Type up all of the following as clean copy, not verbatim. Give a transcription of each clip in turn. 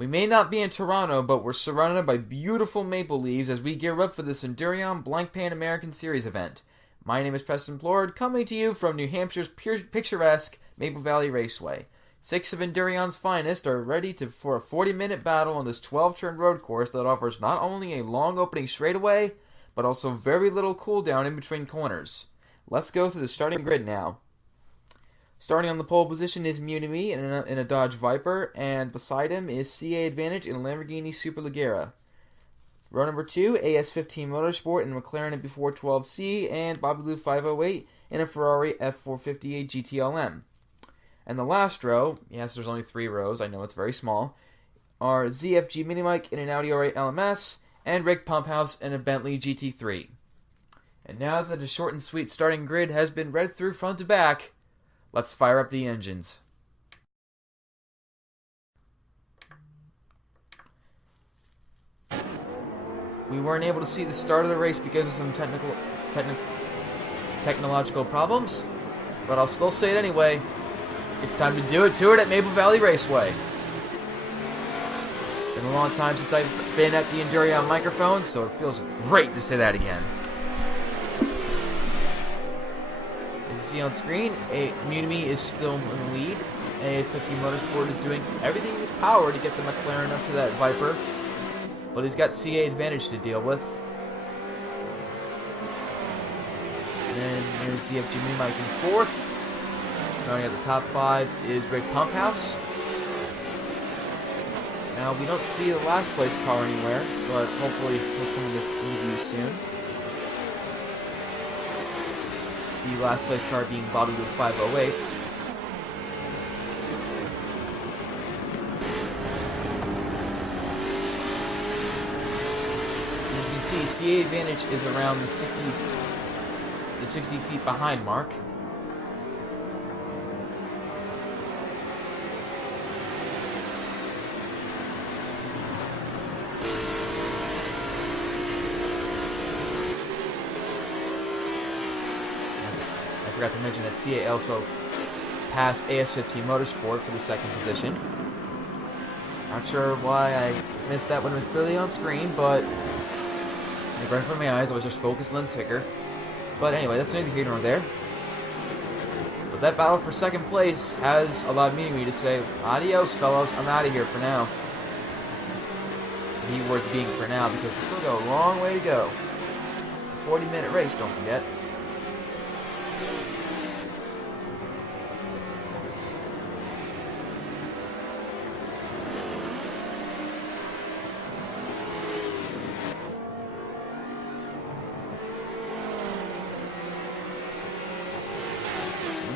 We may not be in Toronto, but we're surrounded by beautiful maple leaves as we gear up for this Endurion Blancpain American Series event. My name is Preston Plord, coming to you from New Hampshire's picturesque Maple Valley Raceway. 6 of Endurion's finest are ready for a 40-minute battle on this 12-turn road course that offers not only a long opening straightaway, but also very little cooldown in between corners. Let's go through the starting grid now. Starting on the pole position is Munimi in a Dodge Viper, and beside him is CA Advantage in a Lamborghini Superleggera. Row number 2, AS15 Motorsport in a McLaren MP412C, and Bobby Blue 508 in a Ferrari F458 GTLM. And the last row, yes, there's only 3 rows, I know it's very small, are ZFG Mini Mike in an Audi R8 LMS, and Rick Pumphouse in a Bentley GT3. And now that the short and sweet starting grid has been read through front to back, let's fire up the engines. We weren't able to see the start of the race because of some technological problems, but I'll still say it anyway. It's time to do it to it at Maple Valley Raceway. Been a long time since I've been at the Endurion microphone, so it feels great to say that again. See on screen, Munimi is still in the lead. AS15 Motorsport is doing everything in his power to get the McLaren up to that Viper, but he's got CA Advantage to deal with. And then there's ZFG Mini Mike in 4th. Starting at the top 5 is Rick Pumphouse. Now we don't see the last place car anywhere, but hopefully he'll come into view soon. The last place car being Bobby with 508. As you can see, CA Advantage is around the 60 feet behind mark. I forgot to mention that CA also passed AS15 Motorsport for the 2nd position. Not sure why I missed that when it was clearly on screen, but right in front of my eyes, I was just focused on the ticker. But anyway, that's neither here nor there. But that battle for 2nd place has allowed me to say, adios, fellows, I'm out of here for now. The words being for now, because we still got a long way to go. It's a 40-minute race, don't forget.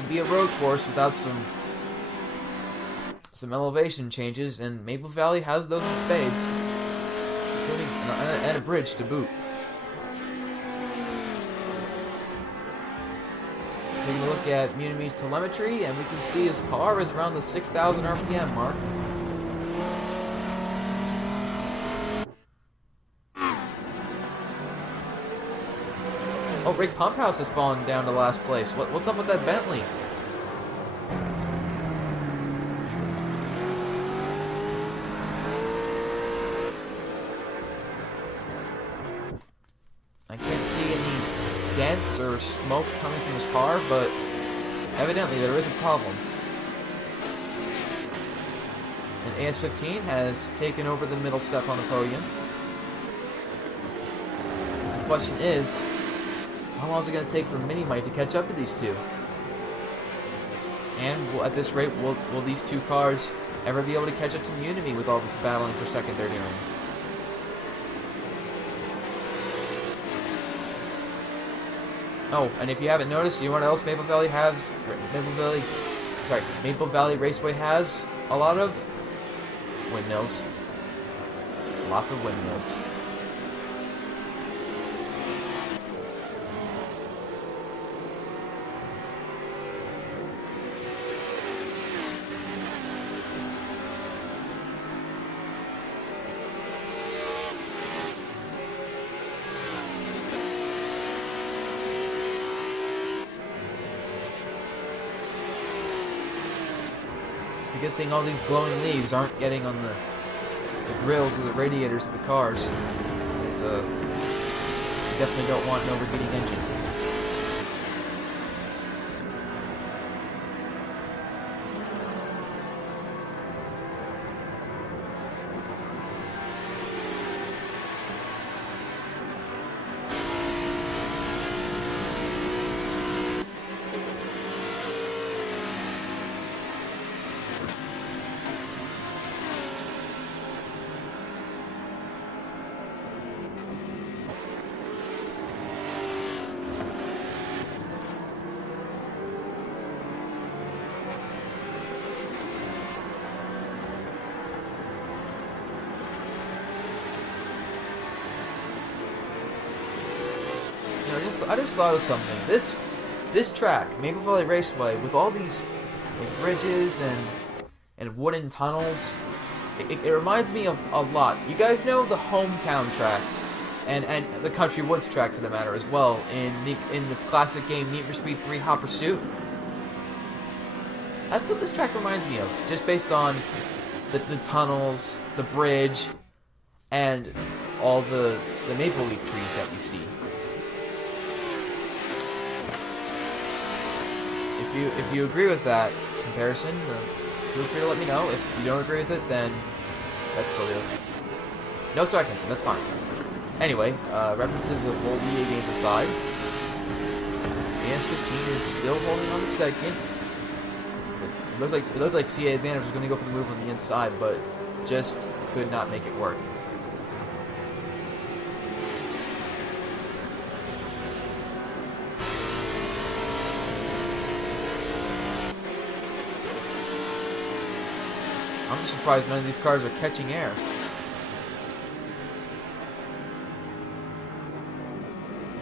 Be a road course without some elevation changes, and Maple Valley has those in spades, including and a bridge to boot. Taking a look at Munimi's telemetry, and we can see his car is around the 6,000 RPM mark. Oh, Rick Pumphouse has fallen down to last place. What's up with that Bentley? I can't see any dents or smoke coming from his car, but evidently there is a problem. And AS15 has taken over the middle step on the podium. The question is, how long is it going to take for Mini Mike to catch up to these two? And at this rate, will these two cars ever be able to catch up to Munimi with all this battling for 2nd they're doing? Oh, and if you haven't noticed, you know what else Maple Valley Raceway has a lot of? Windmills. Lots of windmills. It's a good thing all these blowing leaves aren't getting on the grills of the radiators of the cars. You definitely don't want an overheating engine. I just thought of something. This track, Maple Valley Raceway, with all these like, bridges and wooden tunnels, it reminds me of a lot. You guys know the hometown track, and the Country Woods track for the matter as well, in the classic game Need for Speed 3 Hot Pursuit. That's what this track reminds me of, just based on the tunnels, the bridge, and all the maple leaf trees that we see. If you agree with that comparison, feel free to let me know. If you don't agree with it, then that's totally okay. No sarcasm, that's fine. Anyway, references of old EA games aside, AS-15 is still holding on to second. It looked like CA Advantage was going to go for the move on the inside, but just could not make it work. I'm just surprised none of these cars are catching air.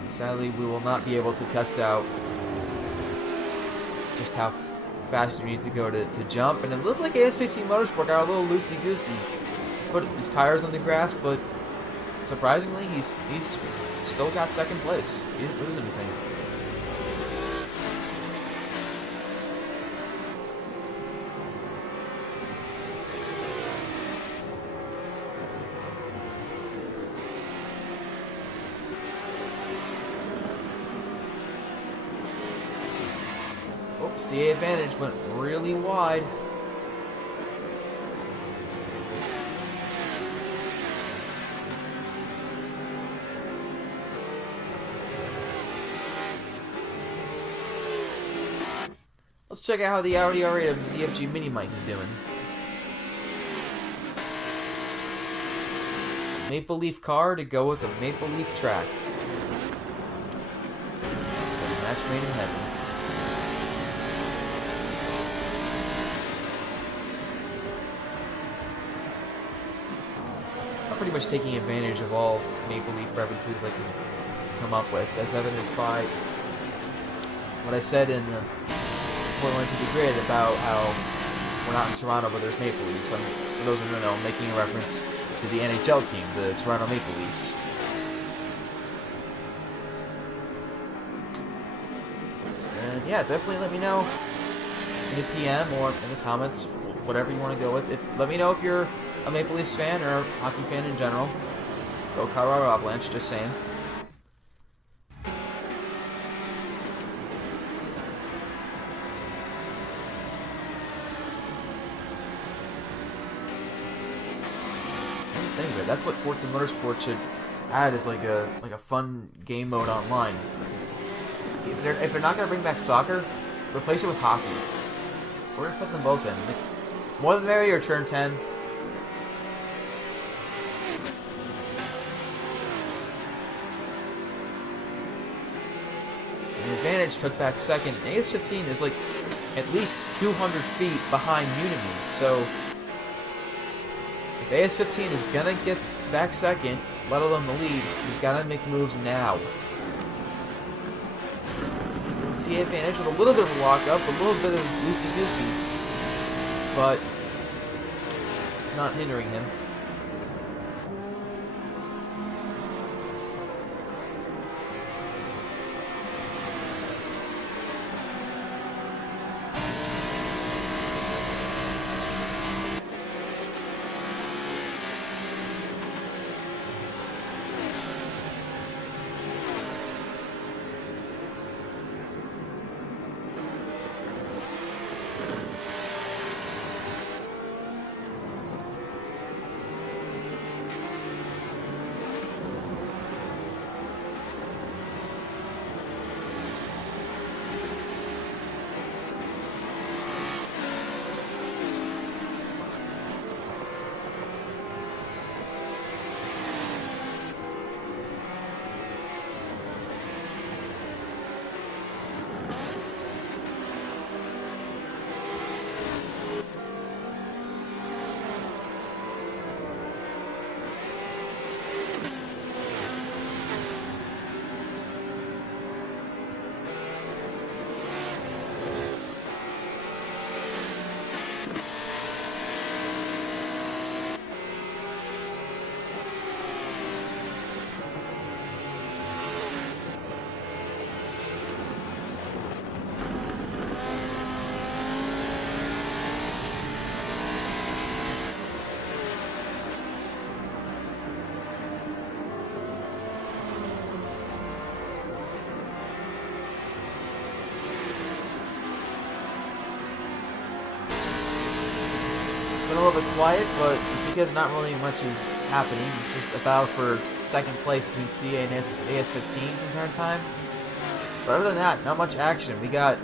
And sadly, we will not be able to test out just how fast you need to go to jump. And it looked like AS-15 Motorsport got a little loosey-goosey. Put his tires on the grass, but surprisingly, he's still got second place. He didn't lose anything. CA Advantage went really wide. Let's check out how the Audi R8 of ZFG Mini Mike is doing. Maple Leaf car to go with a Maple Leaf track. A match made in heaven. Pretty much taking advantage of all Maple Leaf references I can come up with, as evidenced by what I said before I went to the grid about how we're not in Toronto, but there's Maple Leafs. For those who don't know, I'm making a reference to the NHL team, the Toronto Maple Leafs. And yeah, definitely let me know in the PM or in the comments, whatever you want to go with. Let me know if you're a Maple Leafs fan or a hockey fan in general. Go Colorado Avalanche, just saying. Think of it. That's what Forza Motorsport should add, is like a fun game mode online. If they're not gonna bring back soccer, replace it with hockey. Or just put them both in. Like, more than merrier, turn 10. Advantage took back second. AS-15 is like at least 200 feet behind Unity. So if AS-15 is gonna get back second, let alone the lead, he's gotta make moves now. See Advantage with a little bit of a lock-up, a little bit of loosey-goosey, but it's not hindering him. been a little bit quiet, but it's because not really much is happening. It's just a battle for second place between CA and AS15 from time to time. But other than that, not much action. We got,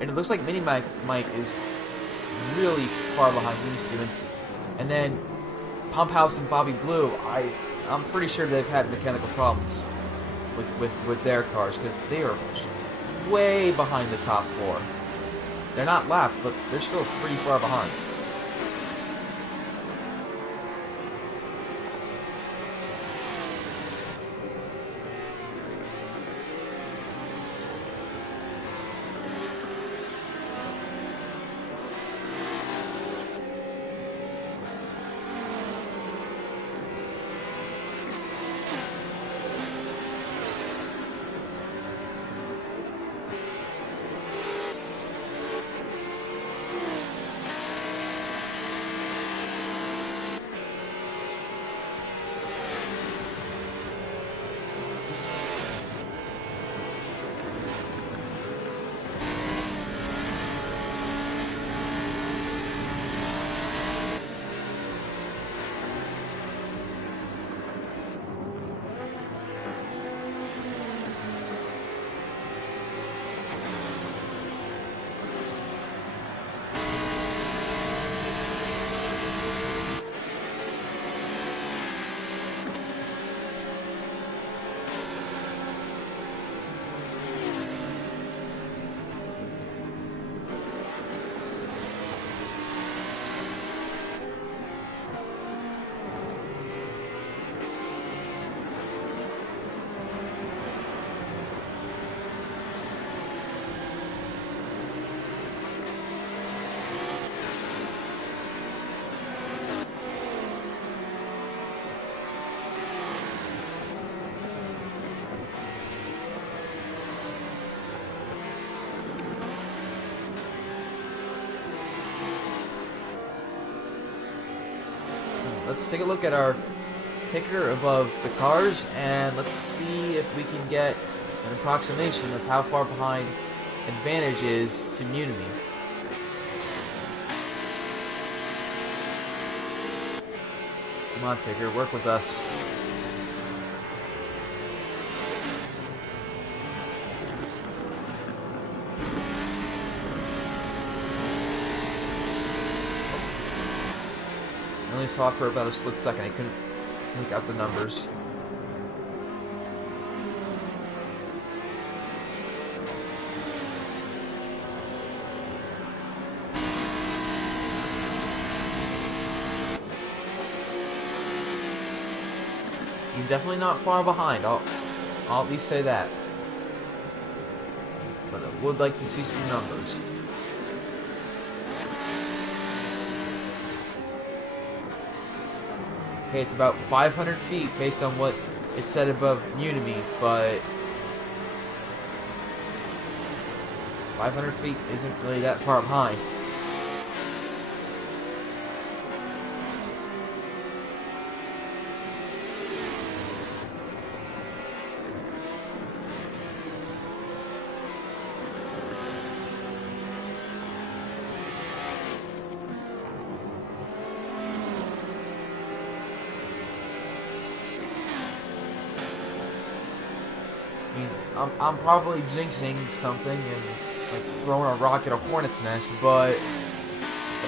and it looks like Mini Mike is really far behind these two, and then Pump House and Bobby Blue. I'm pretty sure they've had mechanical problems with their cars because they are way behind the top four. They're not lapped, but they're still pretty far behind. Let's take a look at our ticker above the cars, and let's see if we can get an approximation of how far behind Advantage is to Munimi. Come on, ticker, work with us. I only saw it for about a split second. I couldn't make out the numbers. He's definitely not far behind. I'll at least say that. But I would like to see some numbers. Okay, it's about 500 feet based on what it said above Munimi, but 500 feet isn't really that far behind. I mean, I'm probably jinxing something and like throwing a rock at a hornet's nest, but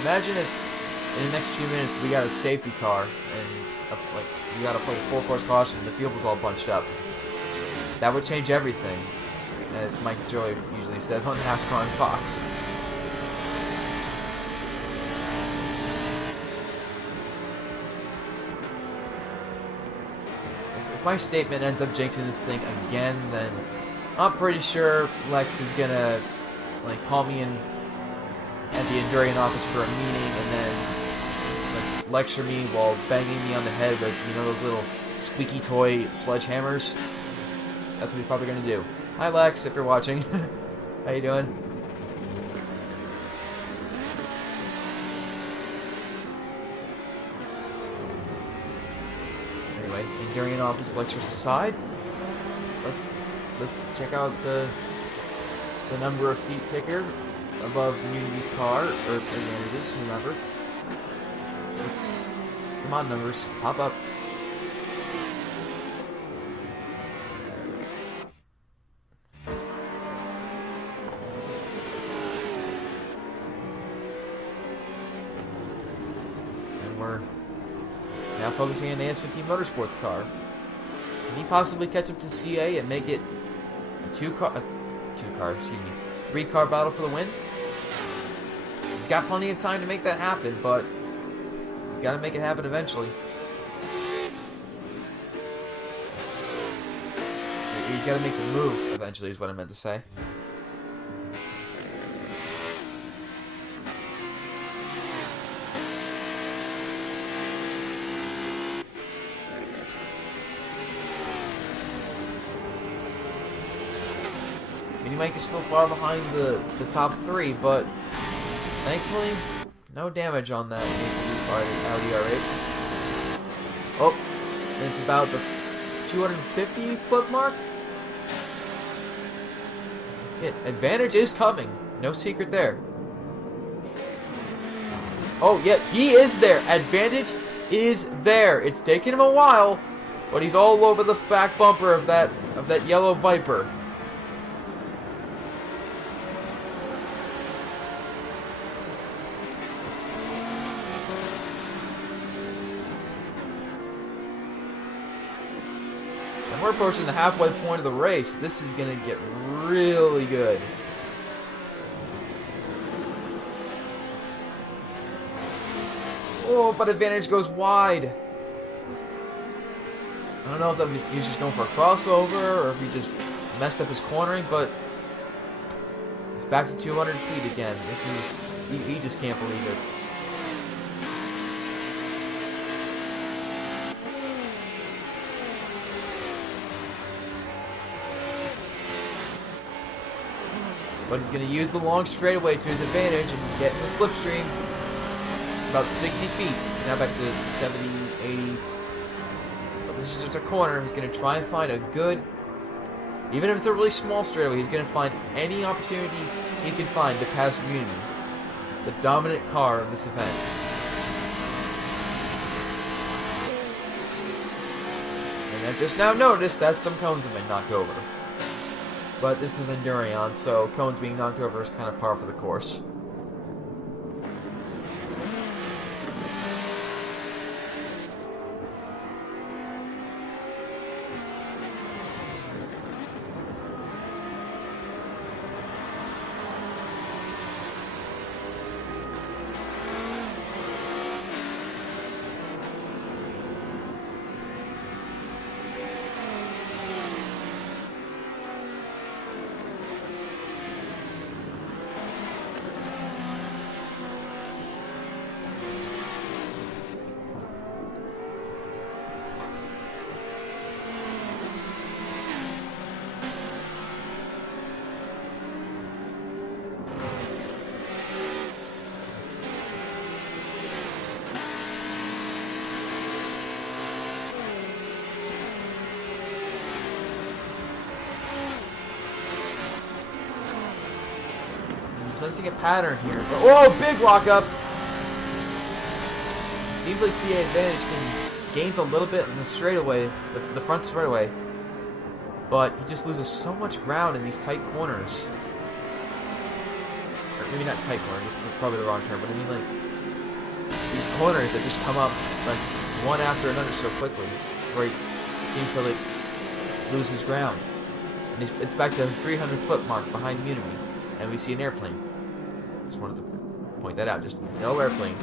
imagine if in the next few minutes we got a safety car and like we got to play full course caution and the field was all bunched up. That would change everything, as Mike Joy usually says on NASCAR and Fox. If my statement ends up jinxing this thing again, then I'm pretty sure Lex is gonna like call me in at the Endurian office for a meeting and then like lecture me while banging me on the head with, you know, those little squeaky toy sledgehammers. That's what he's probably gonna do. Hi Lex, if you're watching. How you doing? Anyway, Endurian office lectures aside, let's check out the number of feet ticker above Unity's car, or Advantage's, whomever. Come on, numbers. Pop up. And we're now focusing on the AS-15 Motorsports car. Can he possibly catch up to CA and make it a three-car battle for the win? He's got plenty of time to make that happen, but he's got to make it happen eventually. He's got to make the move eventually, is what I meant to say. Mike is still far behind the top three, but thankfully, no damage on that Audi R8. Oh, and it's about the 250 foot mark. Advantage is coming. No secret there. Oh, yeah, he is there. Advantage is there. It's taken him a while, but he's all over the back bumper of that yellow Viper. We're approaching the halfway point of the race. This is going to get really good. Oh, but advantage goes wide. I don't know if he's just going for a crossover or if he just messed up his cornering, but he's back to 200 feet again. He just can't believe it. But he's going to use the long straightaway to his advantage and get in the slipstream. About 60 feet. Now back to 70, 80. But this is just a corner. He's going to try and find a good, even if it's a really small straightaway, he's going to find any opportunity he can find to pass Unity, the dominant car of this event. And I've just now noticed that some cones have been knocked over. But this is Endurion, so cones being knocked over is kind of par for the course. Sensing a pattern here. But, oh, big lock up! Seems like CA Advantage gains a little bit in the straightaway, the front straightaway. But he just loses so much ground in these tight corners. Or maybe not tight corners, that's probably the wrong term, but I mean like these corners that just come up like one after another so quickly, where he seems to like lose his ground. And it's back to the 300 foot mark behind Unity, and we see an airplane. Just wanted to point that out. Just no airplane.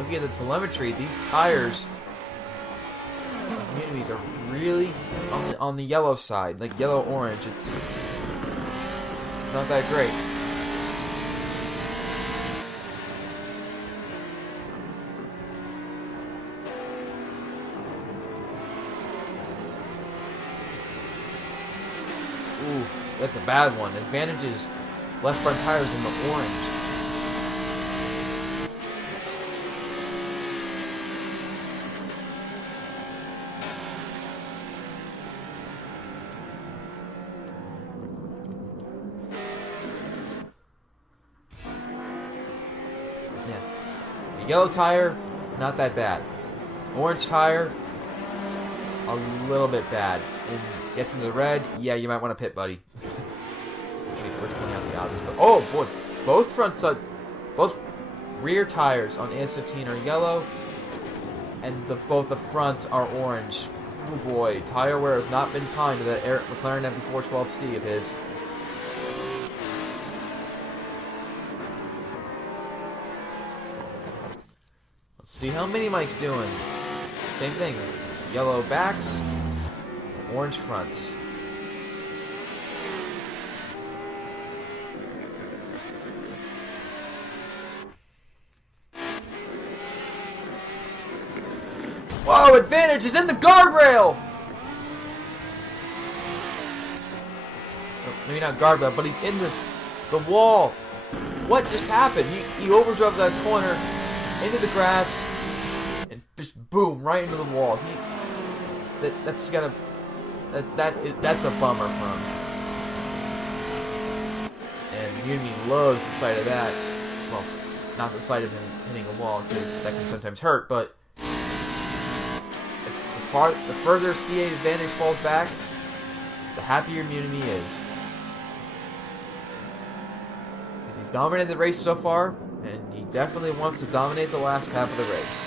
looking at the telemetry, these tires communities are really on the yellow side, like yellow-orange. It's not that great. Ooh, that's a bad one. Advantage is left front tires in the orange. Yeah. The yellow tire, not that bad. Orange tire, a little bit bad. And gets into the red, yeah, you might want to pit, buddy. First pointing out the obvious, but oh boy, both rear tires on AS15 are yellow, and both the fronts are orange. Oh boy, tire wear has not been kind to that McLaren MB412C of his. Let's see how Mini Mike's doing. Same thing, yellow backs, orange fronts. Whoa, advantage is in the guardrail! Oh, maybe not guardrail, but he's in the wall. What just happened? He overdrove that corner into the grass and just boom, right into the wall. That's a bummer for him. And Yumi loves the sight of that. Well, not the sight of him hitting a wall, because that can sometimes hurt, but the further CA advantage falls back, the happier Munimi is. Because he's dominated the race so far, and he definitely wants to dominate the last half of the race.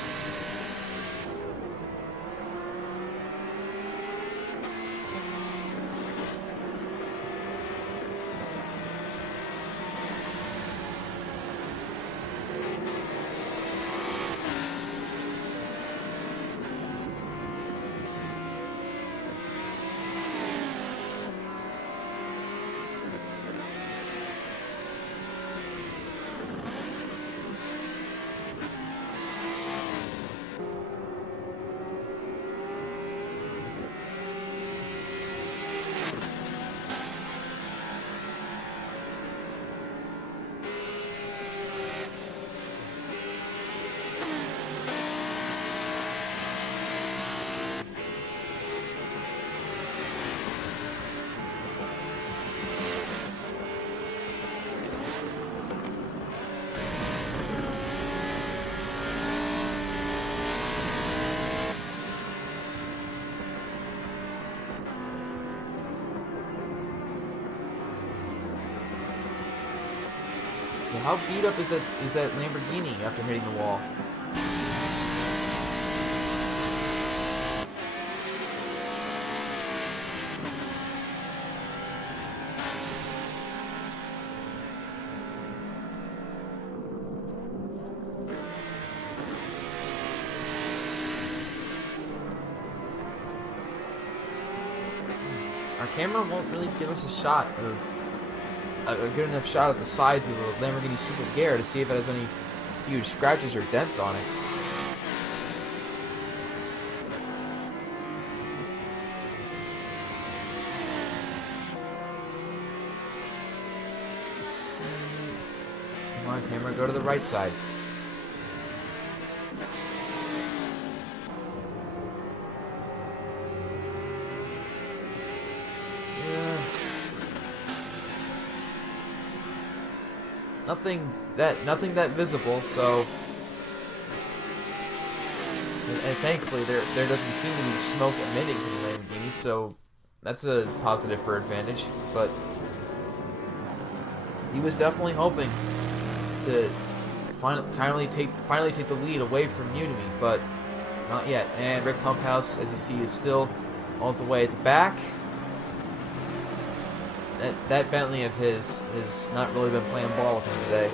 How beat up is that Lamborghini after hitting the wall? Our camera won't really give us a shot of a good enough shot of the sides of the Lamborghini Supergare to see if it has any huge scratches or dents on it. Let's see. Come on, camera, go to the right side. Nothing that visible, so and thankfully there doesn't seem to be smoke emitting from the Lamborghini, so that's a positive for advantage. But he was definitely hoping to finally take the lead away from Udemy, but not yet. And Rick Pumphouse, as you see, is still all the way at the back. That Bentley of his has not really been playing ball with him today.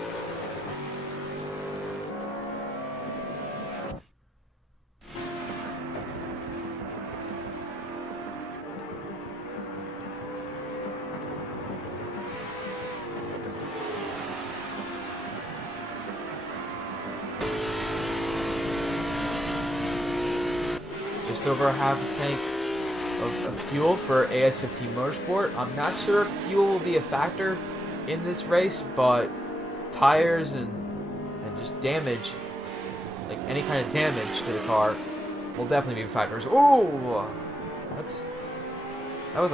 just over a half a tank of fuel for AS15 Motorsport. I'm not sure if fuel will be a factor in this race, but tires and just damage, like any kind of damage to the car, will definitely be factors. Oh, that was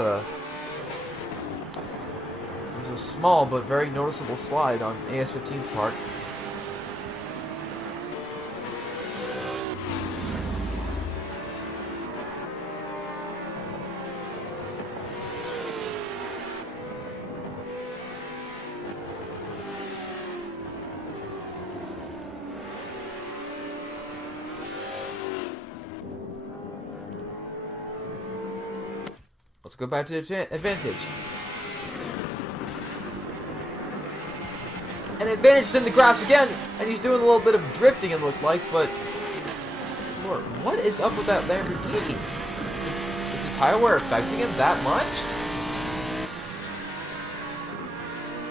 a small but very noticeable slide on AS15's part. Let's go back to advantage. And advantage is in the grass again, and he's doing a little bit of drifting, it looked like, but Lord, what is up with that Lamborghini? Is the tire wear affecting him that much?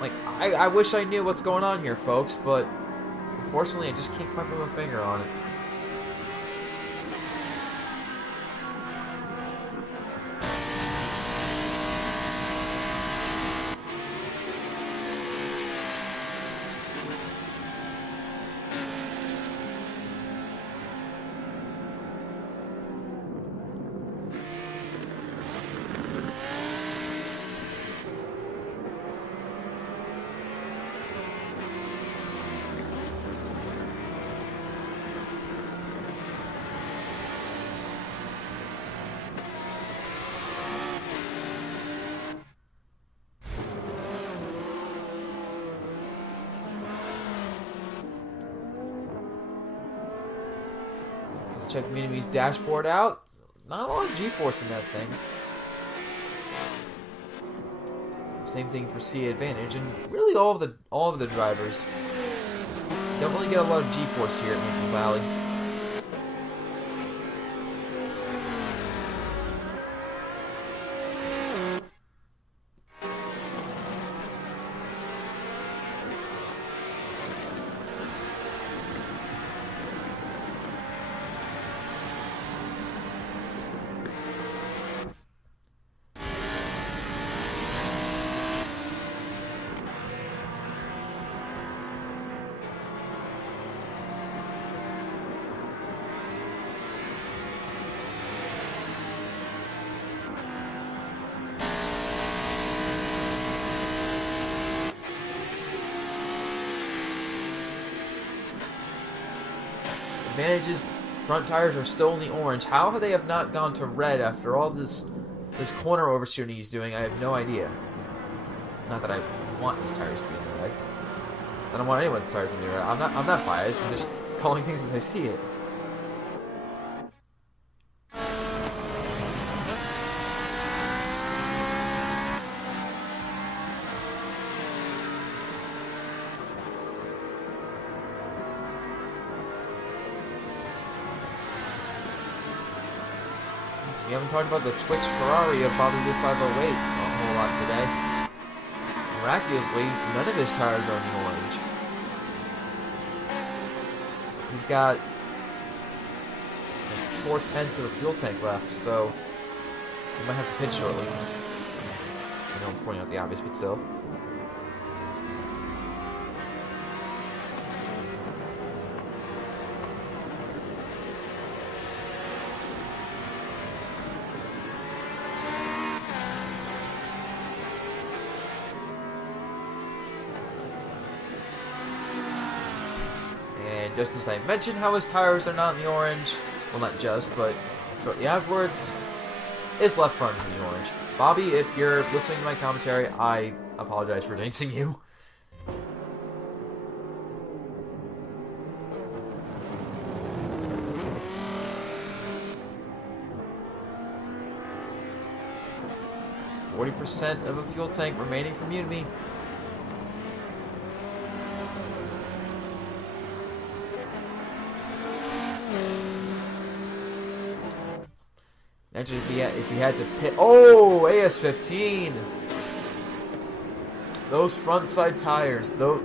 Like, I wish I knew what's going on here, folks, but unfortunately I just can't quite put my finger on it. Check Minime's dashboard out. Not a lot of G-force in that thing. Same thing for C Advantage, and really all of the drivers don't really get a lot of G-force here at Maple Valley. Advantage's front tires are still in the orange. How they have not gone to red after all this corner overshooting he's doing, I have no idea. Not that I want his tires to be in the red. I don't want anyone's tires to be in the red. I'm not biased. I'm just calling things as I see it. 'We haven't talked about the Twitch Ferrari of Bobby Blue 508 a whole lot today. Miraculously, none of his tires are in the orange. He's got like 4/10 of a fuel tank left, so he might have to pitch shortly. I know I'm pointing out the obvious, but still. Just as I mentioned how his tires are not in the orange, well not just, but shortly afterwards, his left front is in the orange. Bobby, if you're listening to my commentary, I apologize for jinxing you. %40 of a fuel tank remaining from you to me. Imagine if he had to pit. Oh, AS15. Those front side tires, those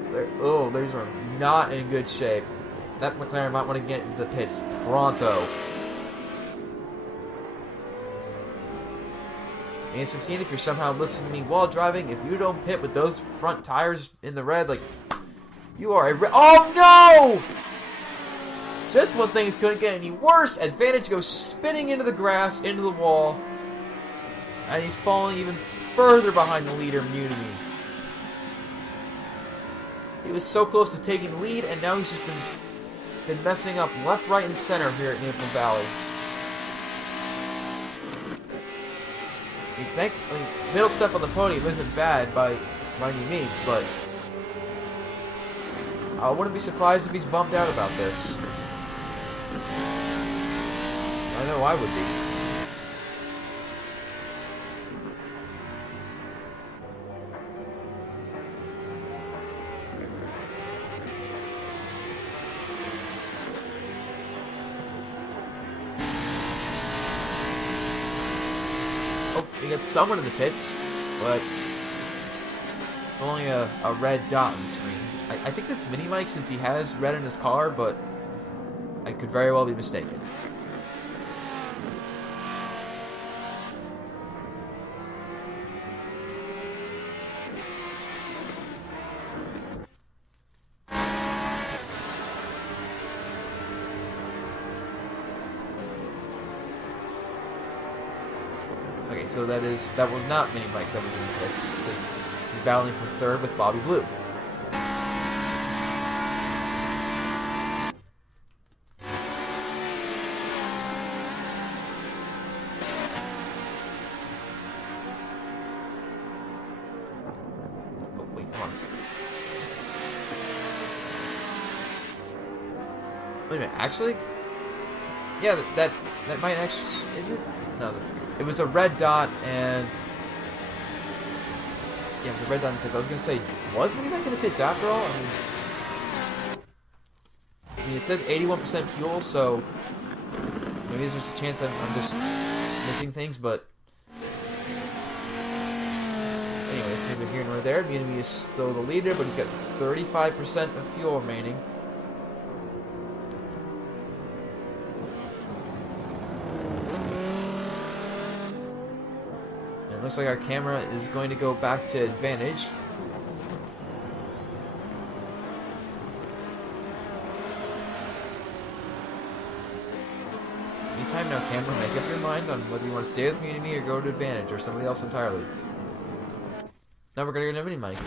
are not in good shape. That McLaren might want to get into the pits pronto. AS15, if you're somehow listening to me while driving, if you don't pit with those front tires in the red, like, you are a oh no! Just when things couldn't get any worse, Advantage goes spinning into the grass, into the wall, and he's falling even further behind the leader, Munimi. He was so close to taking the lead, and now he's just been messing up left, right, and center here at Naples Valley. Middle step on the podium isn't bad by any means, but I wouldn't be surprised if he's bummed out about this. I know I would be. Oh, we got someone in the pits, but it's only a red dot on the screen. I think that's Mini Mike since he has red in his car, but I could very well be mistaken. Okay, so that was not Mini Mike that was in the pits, because he's battling for third with Bobby Blue. Wait a minute, actually? Yeah, that might actually... Is it? No, it was a red dot and... Yeah, it was a red dot in the pits. I was going to say, was Mini Mike in the pits after all? I mean, it says 81% fuel, so... Maybe there's just a chance I'm just missing things, but... Anyway, neither here nor there. Munimi is still the leader, but he's got 35% of fuel remaining. Looks like our camera is going to go back to Advantage. Anytime now, camera, make up your mind on whether you want to stay with me or go to Advantage or somebody else entirely. Now we're going to go to Mini Mike.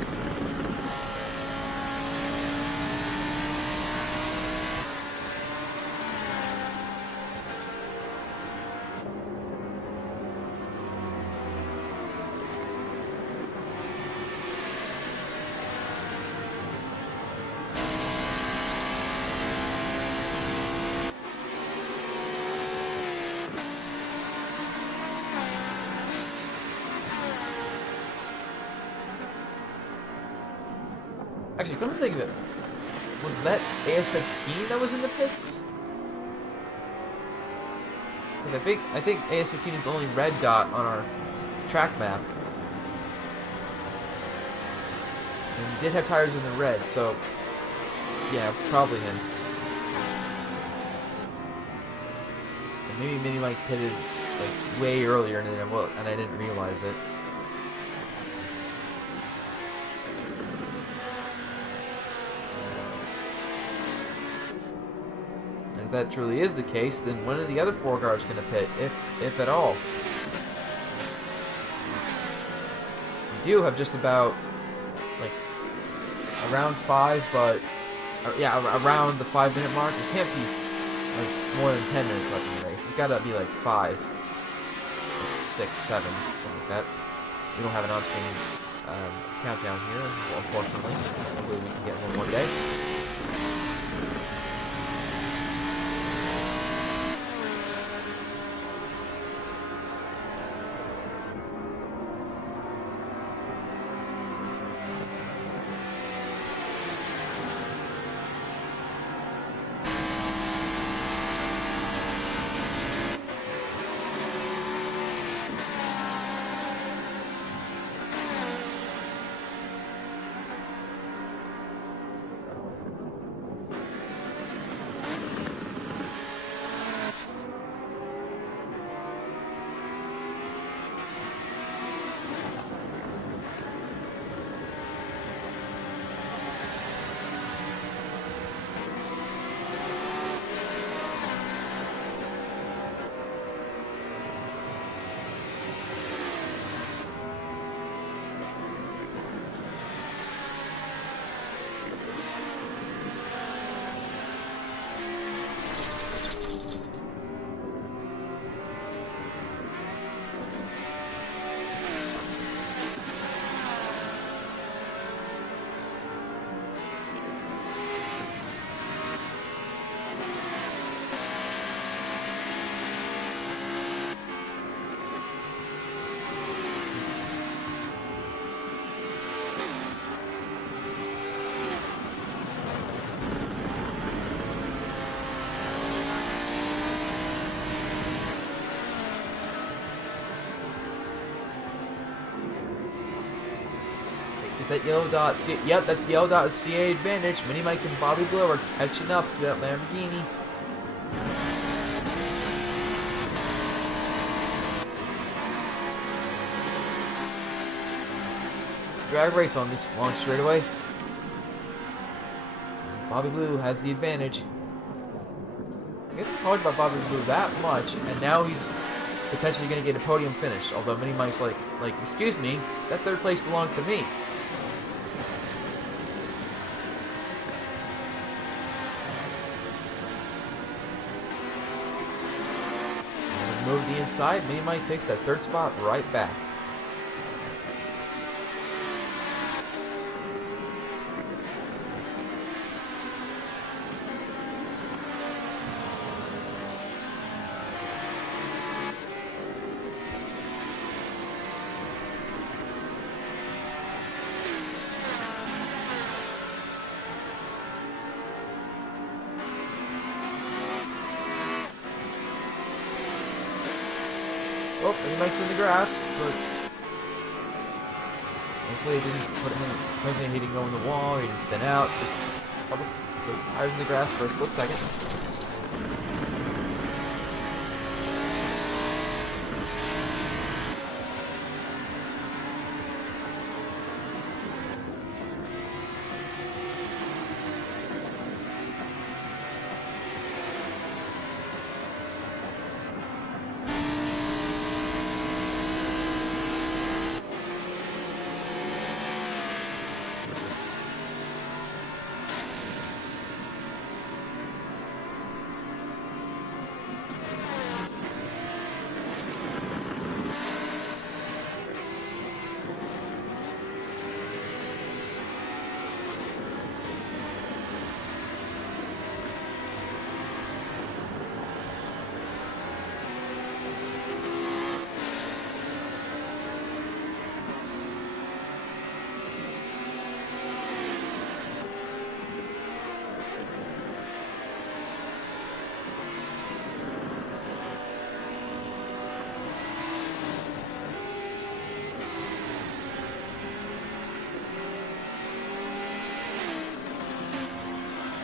Actually, come to think of it, was that AS15 that was in the pits? Because I think AS15 is the only red dot on our track map. And he did have tires in the red, so yeah, probably him. And maybe Mini Mike pitted like way earlier than and I didn't realize it. If that truly is the case, then when are the other four cars going to pit, if at all? We do have just about, like, around 5, but, yeah, around the 5-minute mark. It can't be, like, more than 10 minutes left in the race. It's got to be, like, 5, 6, 7, something like that. We don't have an on-screen countdown here, unfortunately. Hopefully we can get one more day. Is that yellow dot? Yep, that yellow dot is CA advantage. Mini Mike and Bobby Blue are catching up to that Lamborghini. Drag race on this long straightaway. Bobby Blue has the advantage. We haven't talked about Bobby Blue that much, and now he's potentially going to get a podium finish. Although Mini Mike's like, excuse me, that third place belongs to me. Move the inside. Mini Mike takes that third spot right back. Oh, Mini Mike's in the grass, but hopefully it didn't put him in. Hopefully he didn't go in the wall. He didn't spin out. Just probably the tires in the grass for a split second.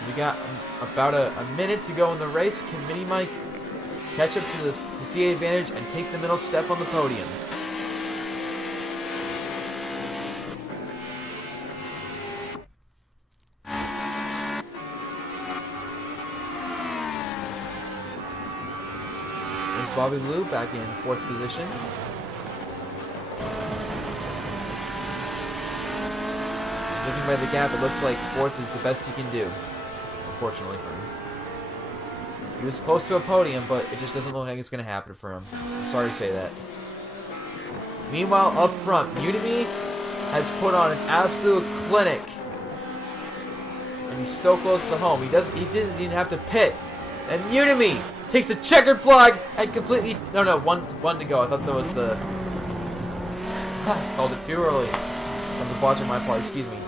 We got about a minute to go in the race. Can Mini Mike catch up to CA advantage and take the middle step on the podium? There's Bobby Blue back in 4th position. Looking by the gap, it looks like 4th is the best he can do. Unfortunately for him. He was close to a podium, but it just doesn't look like it's going to happen for him. I'm sorry to say that. Meanwhile, up front, Unimi has put on an absolute clinic. And he's so close to home. He didn't even have to pit. And Unimi takes the checkered flag and completely... No, one to go. I thought that was the... Called it too early. That was watching my part, excuse me.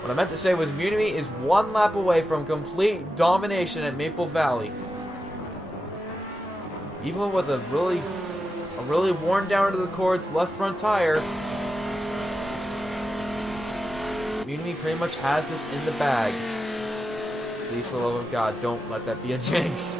What I meant to say was Munimi is 1 lap away from complete domination at Maple Valley. Even with a really worn down to the courts left front tire, Munimi pretty much has this in the bag. Please, for the love of God, don't let that be a jinx.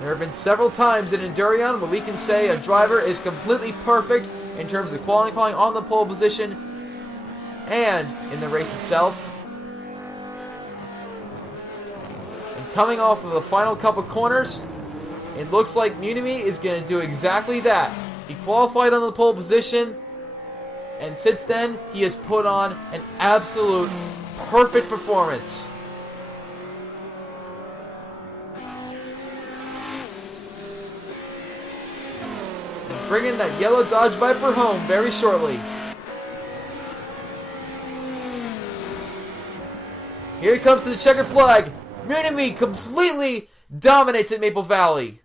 There have been several times in Endurion where we can say a driver is completely perfect in terms of qualifying on the pole position and in the race itself. And coming off of the final couple corners, it looks like Munimi is going to do exactly that. He qualified on the pole position, and since then, he has put on an absolute perfect performance. Bringing that yellow Dodge Viper home very shortly. Here he comes to the checkered flag. Munimi completely dominates at Maple Valley.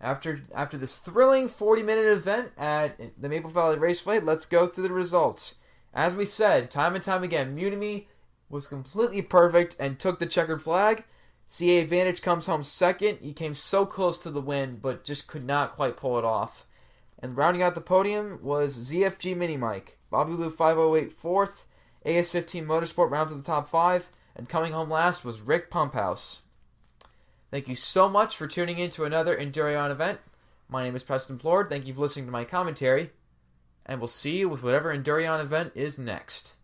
After this thrilling 40-minute event at the Maple Valley Raceway, let's go through the results. As we said, time and time again, Munimi was completely perfect and took the checkered flag. CA Advantage comes home second. He came so close to the win, but just could not quite pull it off. And rounding out the podium was ZFG Mini Mike. Bobby Blue 508 fourth. AS15 Motorsport round to the top 5. And coming home last was Rick Pumphouse. Thank you so much for tuning in to another Endurion event. My name is Preston Plord. Thank you for listening to my commentary. And we'll see you with whatever Endurion event is next.